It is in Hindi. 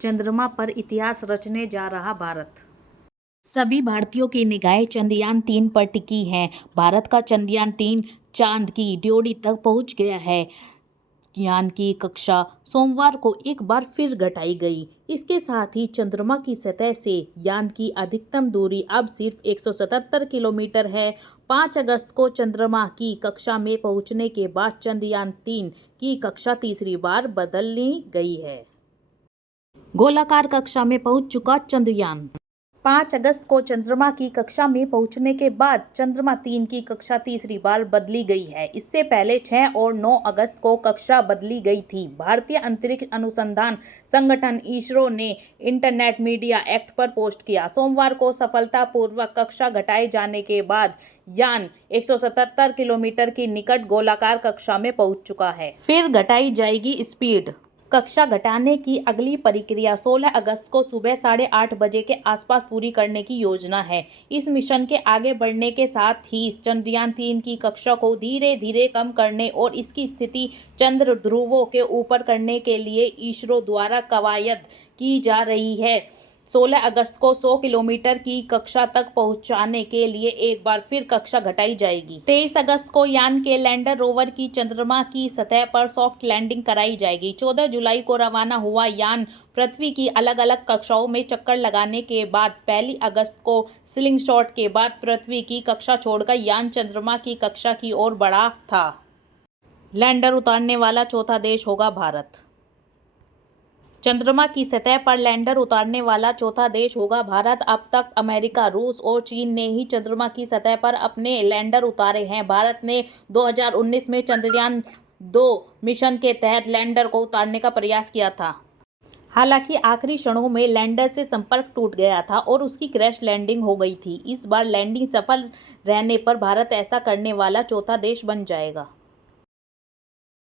चंद्रमा पर इतिहास रचने जा रहा भारत। सभी भारतीयों की निगाहें चंद्रयान-3 पर टिकी हैं। भारत का चंद्रयान-3 चांद की ड्योढ़ी तक पहुंच गया है। यान की कक्षा सोमवार को एक बार फिर घटाई गई। इसके साथ ही चंद्रमा की सतह से यान की अधिकतम दूरी अब सिर्फ 177 किलोमीटर है। 5 अगस्त को चंद्रमा की कक्षा में पहुंचने के बाद चंद्रयान-3 की कक्षा तीसरी बार बदली गई है। गोलाकार कक्षा में पहुंच चुका चंद्रयान। 5 अगस्त को चंद्रमा की कक्षा में पहुंचने के बाद चंद्रमा-3 की कक्षा तीसरी बार बदली गई है। इससे पहले 6 और 9 अगस्त को कक्षा बदली गई थी। भारतीय अंतरिक्ष अनुसंधान संगठन इसरो ने इंटरनेट मीडिया एक्ट पर पोस्ट किया। सोमवार को सफलतापूर्वक कक्षा घटाए जाने के बाद यान 177 किलोमीटर की निकट गोलाकार कक्षा में पहुंच चुका है। फिर घटाई जाएगी स्पीड। कक्षा घटाने की अगली प्रक्रिया 16 अगस्त को सुबह 8:30 बजे के आसपास पूरी करने की योजना है। इस मिशन के आगे बढ़ने के साथ ही चंद्रयान-3 की कक्षा को धीरे धीरे कम करने और इसकी स्थिति चंद्र ध्रुवों के ऊपर करने के लिए इसरो द्वारा कवायद की जा रही है। 16 अगस्त को 100 किलोमीटर की कक्षा तक पहुंचाने के लिए एक बार फिर कक्षा घटाई जाएगी। 23 अगस्त को यान के लैंडर रोवर की चंद्रमा की सतह पर सॉफ्ट लैंडिंग कराई जाएगी। 14 जुलाई को रवाना हुआ यान पृथ्वी की अलग अलग कक्षाओं में चक्कर लगाने के बाद 1 अगस्त को स्लिंगशॉट के बाद पृथ्वी की कक्षा छोड़कर यान चंद्रमा की कक्षा की ओर बढ़ा था। लैंडर उतारने वाला चौथा देश होगा भारत। चंद्रमा की सतह पर लैंडर उतारने वाला चौथा देश होगा भारत। अब तक अमेरिका, रूस और चीन ने ही चंद्रमा की सतह पर अपने लैंडर उतारे हैं। भारत ने 2019 में चंद्रयान-2 मिशन के तहत लैंडर को उतारने का प्रयास किया था। हालांकि आखिरी क्षणों में लैंडर से संपर्क टूट गया था और उसकी क्रैश लैंडिंग हो गई थी। इस बार लैंडिंग सफल रहने पर भारत ऐसा करने वाला चौथा देश बन जाएगा।